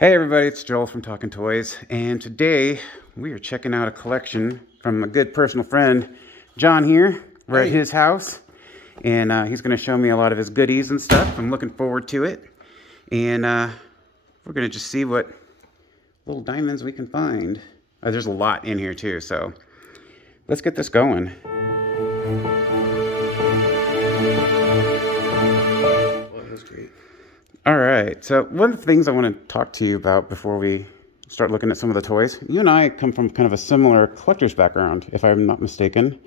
Hey everybody, it's Joel from Talking Toys, and today we are checking out a collection from a good personal friend, John here. We're at his house, and he's going to show me a lot of his goodies and stuff. I'm looking forward to it, and we're going to just see what little diamonds we can find. There's a lot in here too, so let's get this going. All right, so one of the things I want to talk to you about before we start looking at some of the toys, you and I come from kind of a similar collector's background, if I'm not mistaken.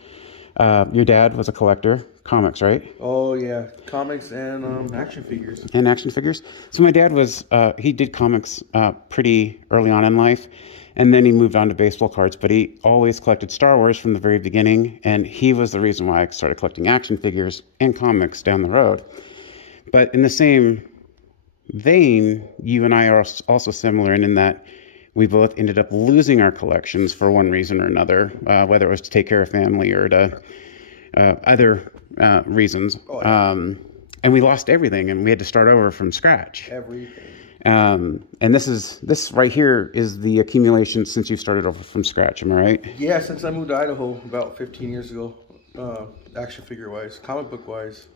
Your dad was a collector, comics, right? Oh, yeah, comics and action figures. And action figures. So my dad was, he did comics pretty early on in life, and then he moved on to baseball cards, but he always collected Star Wars from the very beginning, and he was the reason why I started collecting action figures and comics down the road. But in the same vein, you and I are also similar in that we both ended up losing our collections for one reason or another, whether it was to take care of family or to other reasons. Oh, yeah. And we lost everything, and we had to start over from scratch. Everything. And this right here is the accumulation since you started over from scratch. Am I right? Yeah, since I moved to Idaho about 15 years ago, action figure wise, comic book wise,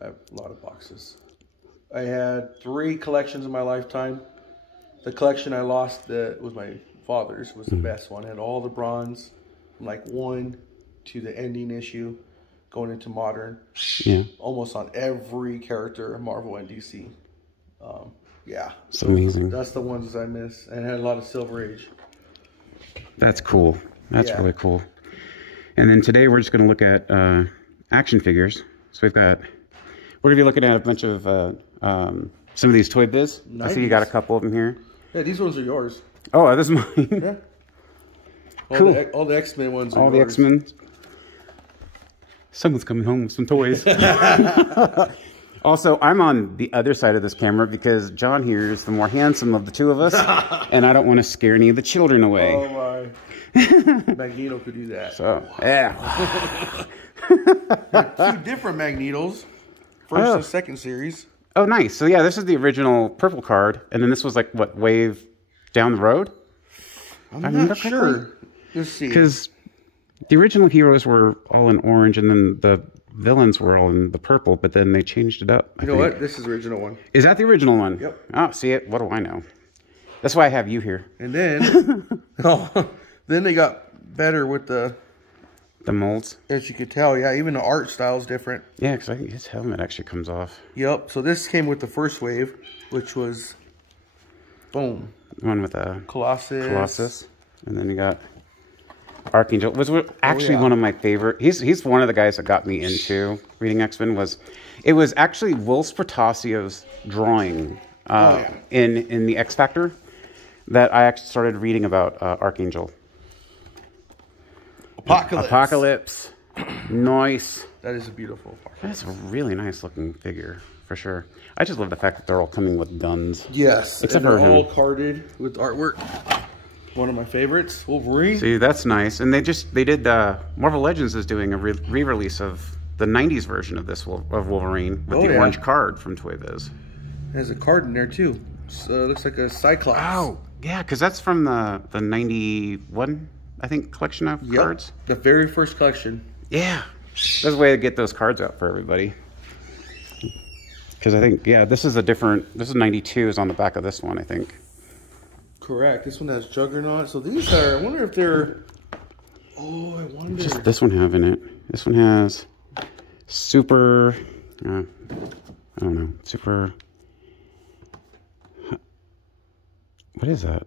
I have a lot of boxes. I had 3 collections in my lifetime. The collection I lost that was my father's was the best one. It had all the bronze from like 1 to the ending issue, going into modern. Yeah. Almost on every character, Marvel and DC. Yeah. It's amazing. That's the ones I miss. And it had a lot of Silver Age. That's cool. That's really cool. And then today we're just going to look at action figures. So we've got... We're going to be looking at a bunch of some of these Toy Biz. Nice. I see you got a couple of them here. Yeah, these ones are yours. Oh, this is mine. Yeah. Cool. All the X-Men ones are all yours. The X-Men. Someone's coming home with some toys. Also, I'm on the other side of this camera because John here is the more handsome of the two of us, and I don't want to scare any of the children away. Oh, my. Magneto could do that. So, yeah. 2 different Magnetos. First and second series. Oh, nice. So, yeah, this is the original purple card. And then this was like, what, wave down the road? I'm not sure. Let's see. Because the original heroes were all in orange, and then the villains were all in the purple, but then they changed it up. You know what? This is the original one. Is that the original one? Yep. Oh, see it? What do I know? That's why I have you here. And then, then they got better with the molds. As you could tell, yeah, even the art style is different. Yeah, because I think his helmet actually comes off. Yep, so this came with the first wave, which was, boom. One with a Colossus. And then you got Archangel. Was actually one of my favorite. He's one of the guys that got me into reading X-Men. It was actually Will Sprotasio's drawing in the X Factor that I actually started reading about Archangel. Apocalypse. Nice. That is a beautiful Apocalypse. That's a really nice looking figure, for sure. I just love the fact that they're all coming with guns. Yes. Except for him. All carded with artwork. One of my favorites, Wolverine. See, that's nice. And they did, Marvel Legends is doing a re-release of the 90s version of this, of Wolverine, with the orange card from Toy Biz. There's a card in there, too. It looks like a Cyclops. Oh, yeah, because that's from the 91... I think collection of cards. The very first collection. Yeah, that's a way to get those cards out for everybody. Because I think this is 92 is on the back of this one, I think. Correct. This one has Juggernaut. So these are. I wonder if they're. Oh, I wonder. Just this one having it. This one has super. I don't know. Super. What is that?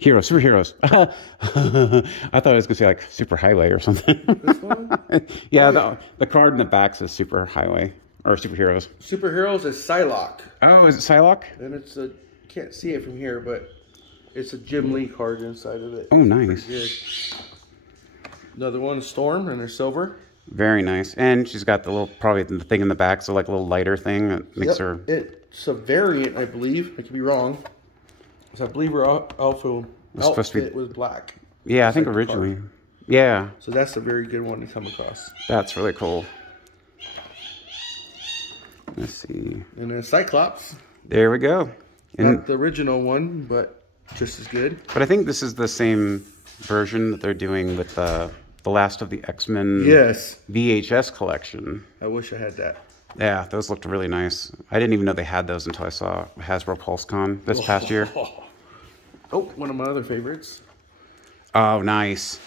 Superheroes. I thought I was going to say like Super Highway or something. This one? Yeah, the card in the back says Super Highway or Superheroes. Superheroes is Psylocke. Oh, is it Psylocke? And it's can't see it from here, but it's a Jim Lee card inside of it. Oh, nice. Another one, Storm, and they're silver. Very nice. And she's got probably the thing in the back, so like a little lighter thing that makes her... It's a variant, I believe. I could be wrong. So I believe her outfit was black. Yeah, I think originally. Yeah. So that's a very good one to come across. That's really cool. Let's see. And then Cyclops. There we go. Not the original one, but just as good. But I think this is the same version that they're doing with the last of the X-Men VHS collection. I wish I had that. Yeah, those looked really nice. I didn't even know they had those until I saw Hasbro PulseCon this past year. Oh, one of my other favorites. Oh, nice.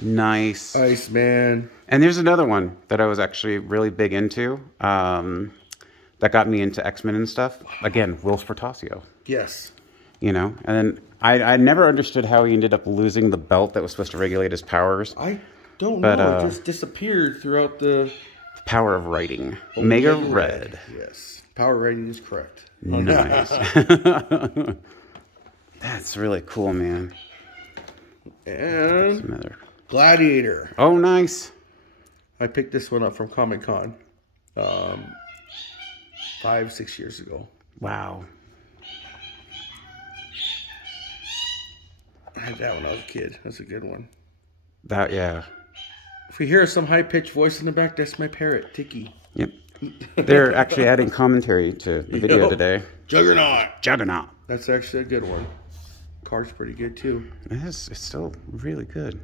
Nice. Iceman. And there's another one that I was actually really big into that got me into X-Men and stuff. Again, Will Spertasio. Yes. You know, and then I never understood how he ended up losing the belt that was supposed to regulate his powers. I don't know. It just disappeared throughout the... Power of writing. Omega Red. Yes. Power rating is correct. Nice. That's really cool, man. And Gladiator. Oh, nice. I picked this one up from Comic-Con 5-6 years ago. Wow. I had that when I was a kid. That's a good one. That, yeah. If you hear some high-pitched voice in the back, that's my parrot, Tiki. Yep. They're actually adding commentary to the video today. Juggernaut. That's actually a good one. Card's pretty good, too. It's still really good.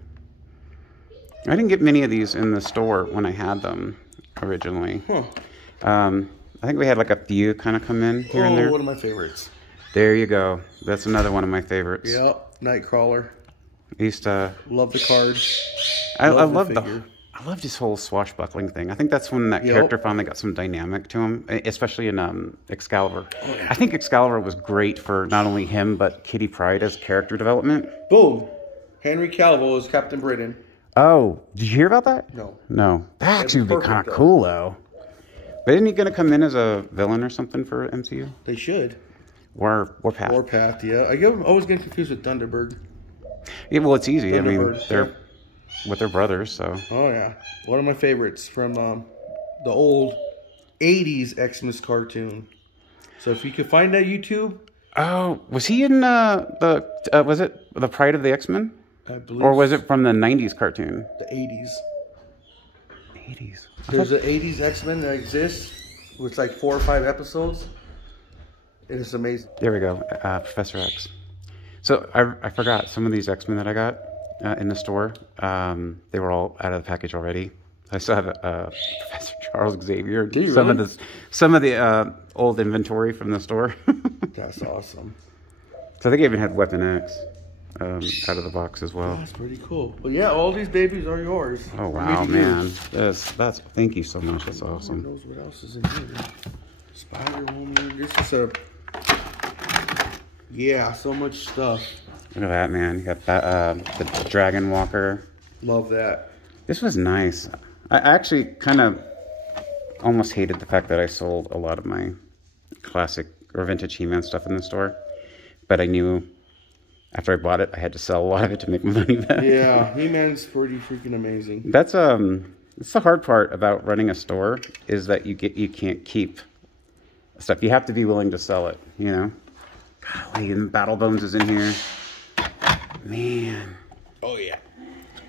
I didn't get many of these in the store when I had them originally. Huh. I think we had like a few kind of come in here and there. One of my favorites. There you go. That's another one of my favorites. Yep. Nightcrawler. Used to love the card. I love this whole swashbuckling thing. I think that's when that character finally got some dynamic to him, especially in Excalibur. Oh, yeah. I think Excalibur was great for not only him but Kitty Pryde as character development. Boom. Henry Cavill is Captain Britain. Oh, did you hear about that? No. That actually would be kind of cool though. But isn't he going to come in as a villain or something for MCU? They should. Warpath. Warpath, yeah. I always get confused with Thunderbird. Yeah, well, it's easy. I mean, they're with their brothers, so. Oh, yeah. One of my favorites from the old 80s Xmas cartoon. So if you could find that YouTube. Oh, was he in was it The Pride of the X-Men? I believe. Or was it from the 90s cartoon? The 80s. 80s. There's an 80s X-Men that exists with like 4 or 5 episodes. It is amazing. There we go. Professor X. So I forgot some of these X-Men that I got in the store. They were all out of the package already. I still have Professor Charles Xavier. Do you some really? Some of the old inventory from the store. That's awesome. So I think I even had Weapon X out of the box as well. That's pretty cool. But yeah, all these babies are yours. Oh wow, man! That's thank you so much. That's awesome. Who knows what else is in here? Spider-Woman. This is so much stuff. Look at that, man. You got that the Dragon Walker. Love that. This was nice. I actually kind of almost hated the fact that I sold a lot of my classic or vintage He-Man stuff in the store, but I knew after I bought it, I had to sell a lot of it to make my money back. Yeah, He-Man's pretty freaking amazing. That's the hard part about running a store is that you can't keep stuff. You have to be willing to sell it, you know. Golly, and Battle Bones is in here. Man. Oh yeah.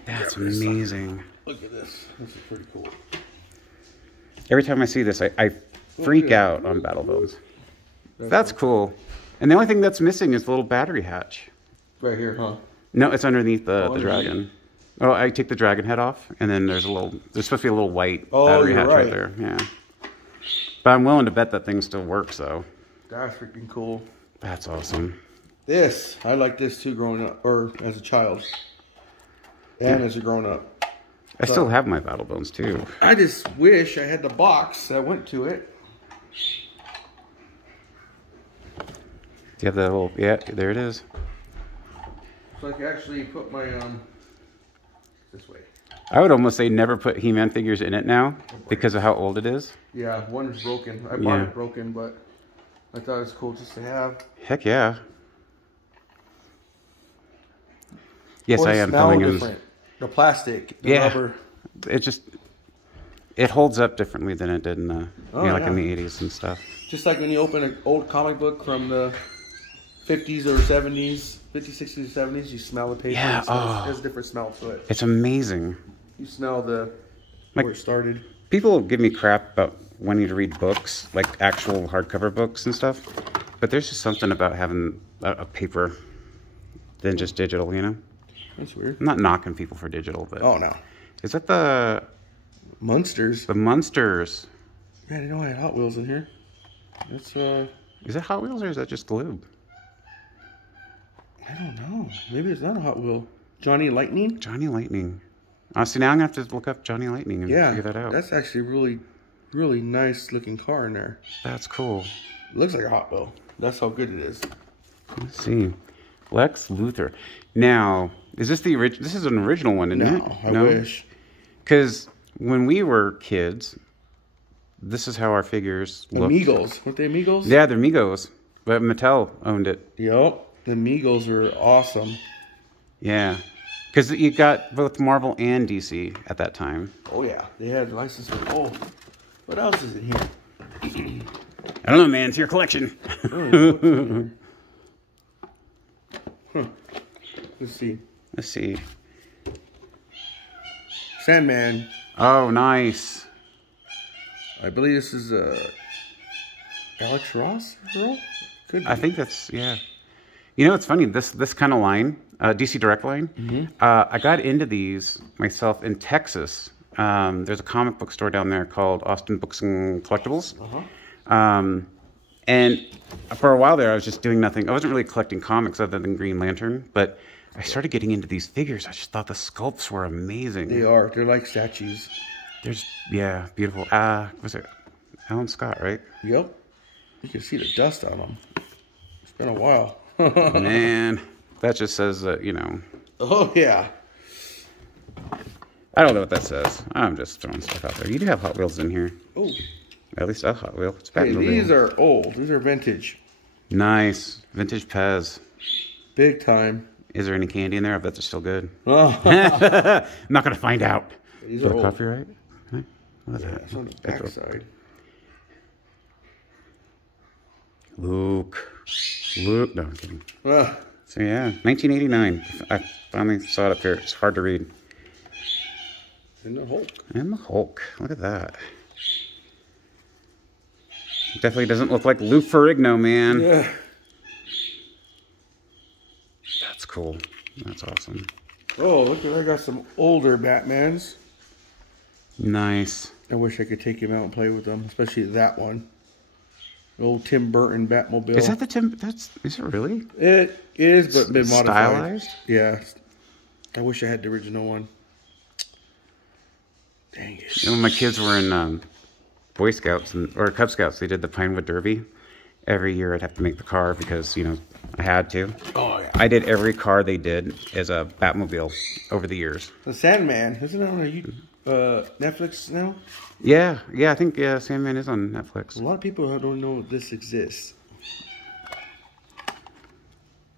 That's amazing. Look at this. This is pretty cool. Every time I see this, I freak out on Battle Bones. That's cool. And the only thing that's missing is the little battery hatch. Right here, huh? No, it's underneath the dragon. Oh, I take the dragon head off, and then there's supposed to be a little white battery hatch right there. Yeah. But I'm willing to bet that thing still works, though. That's freaking cool. That's awesome. I like this too growing up, or as a child. And as a grown up. I still have my Battle Bones, too. I just wish I had the box that went to it. Do you have the little, yeah, there it is. So I can actually put my, this way. I would almost say never put He-Man figures in it now because of how old it is. Yeah, one is broken. I bought it broken, but I thought it was cool just to have. Heck yeah. Yes, I am filming in. The plastic, the rubber. It holds up differently than it did in the, like in the 80s and stuff. Just like when you open an old comic book from the 50s or 70s, 50s, 60s, or 70s, you smell the paper. Yeah, it has a different smell to it. It's amazing. You smell where it started. People give me crap about wanting to read books, like actual hardcover books and stuff. But there's just something about having a paper than just digital, you know? That's weird. I'm not knocking people for digital, but... Oh, no. Is that the... Munsters? The Munsters. Yeah, I didn't know I had Hot Wheels in here. That's, Is that Hot Wheels or is that just lube? I don't know. Maybe it's not a Hot Wheel. Johnny Lightning? Johnny Lightning. See, now I'm going to have to look up Johnny Lightning and figure that out. That's actually a really, really nice looking car in there. That's cool. It looks like a Hot Wheel. That's how good it is. Let's see. Lex Luthor. Now, is this the original? This is an original one, isn't it? I wish. Because when we were kids, this is how our figures looked. Amigos. Weren't they Amigos? Yeah, they're Amigos. But Mattel owned it. Yep. The Amigos were awesome. Yeah. Because you got both Marvel and DC at that time. Oh, yeah. They had license for... Oh, what else is in here? I don't know, man. It's your collection. Huh. Let's see. Let's see. Sandman. Oh, nice. I believe this is Alex Ross, girl? Could be. I think that's, yeah. You know, it's funny. This kind of line, DC Direct line, I got into these myself in Texas. There's a comic book store down there called Austin Books and Collectibles. And for a while there, I was just doing nothing. I wasn't really collecting comics other than Green Lantern, but I started getting into these figures. I just thought the sculpts were amazing. They are. They're like statues. There's, yeah, beautiful. Was it Alan Scott, right? Yep. You can see the dust on them. It's been a while. Man, that just says that, you know. Oh, yeah. I don't know what that says. I'm just throwing stuff out there. You do have Hot Wheels in here. Oh. At least a Hot Wheel. It's Hey, these are old. These are vintage. Nice. Vintage Pez. Big time. Is there any candy in there? I bet they're still good. Oh. I'm not going to find out. These Is are that old. copyright? What is Yeah, that? it's on the back side. Luke. No, I'm kidding. Ah. So yeah, 1989. I finally saw it up here. It's hard to read. And the Hulk. And the Hulk. Look at that. Definitely doesn't look like Lou Ferrigno, man. Yeah. That's cool. That's awesome. Oh, look at I got some older Batmans. Nice. I wish I could take him out and play with them, especially that one. The old Tim Burton Batmobile. Is that the Tim? Is it really? It is, but been modified. Stylized? Yeah. I wish I had the original one. Dang it. You know, when my kids were in Boy Scouts or Cub Scouts, they did the Pinewood Derby. Every year I'd have to make the car because, you know, I had to. Oh, yeah. I did every car they did as a Batmobile over the years. The Sandman. Isn't it on Netflix now? Yeah, I think Sandman is on Netflix. A lot of people don't know this exists.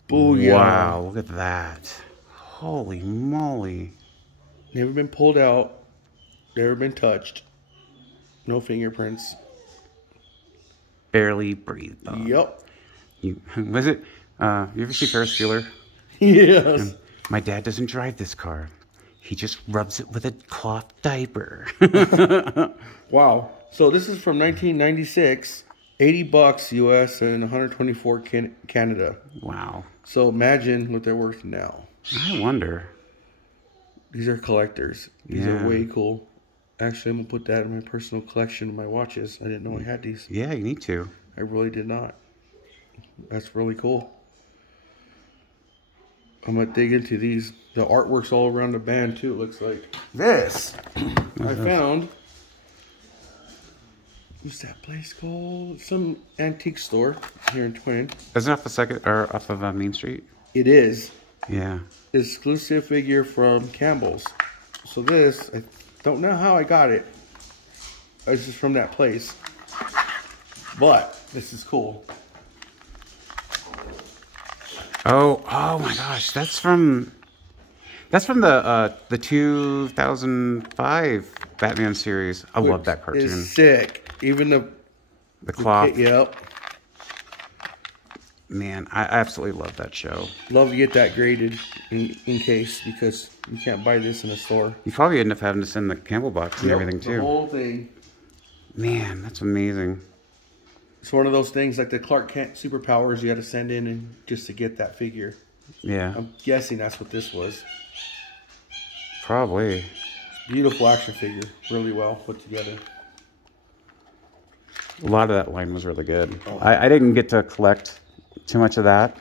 Booyah. Wow, look at that. Holy moly. Never been pulled out. Never been touched. No fingerprints. Barely breathed on. Yep. Was it? You ever see Ferris Bueller? Yes. My dad doesn't drive this car. He just rubs it with a cloth diaper. Wow. So this is from 1996. $80 US and 124 Canada. Wow. So imagine what they're worth now. I wonder. These are collectors. These Yeah. are way cool. Actually, I'm going to put that in my personal collection of my watches. I didn't know I had these. Yeah, you need to. I really did not. That's really cool. I'm going to dig into these. The artwork's all around the band, too, it looks like. This I found. What's that place called? Some antique store here in Twin. Isn't it off the second or off of Main Street? It is. Yeah. Exclusive figure from Campbell's. So this, I don't know how I got it. It's just from that place. But this is cool. Oh my gosh, that's from the 2005 Batman series. I love that cartoon. It's sick. Even the cloth. Yep. Man, I absolutely love that show. Love to get that graded in case, because you can't buy this in a store. You probably end up having to send the Campbell box and everything too. The whole thing. Man, that's amazing. It's one of those things like the Clark Kent superpowers you had to send in and just to get that figure. Yeah. I'm guessing that's what this was. Probably. It's a beautiful action figure. Really well put together. A lot of that line was really good. Oh. I didn't get to collect too much of that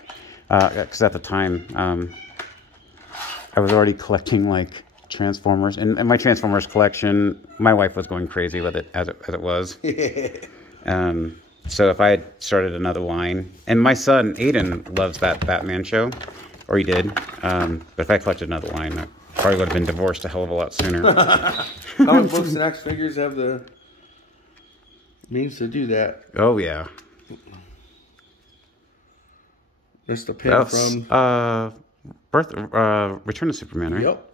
because at the time I was already collecting like Transformers, and my Transformers collection, my wife was going crazy with it as it was. So if I had started another line, and my son Aiden loves that Batman show, or he did, but if I collected another line, I probably would have been divorced a hell of a lot sooner. Comic books and action figures have the means to do that. Oh yeah. That's the pin from Return of Superman, right? Yep.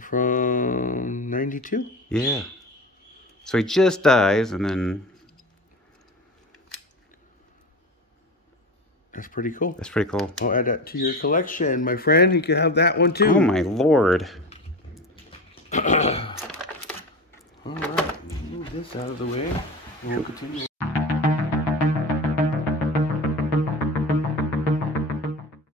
From 92? Yeah. So he just dies, and then... That's pretty cool. That's pretty cool. I'll add that to your collection, my friend. You can have that one too. Oh my lord. Alright, move this out of the way. We'll continue.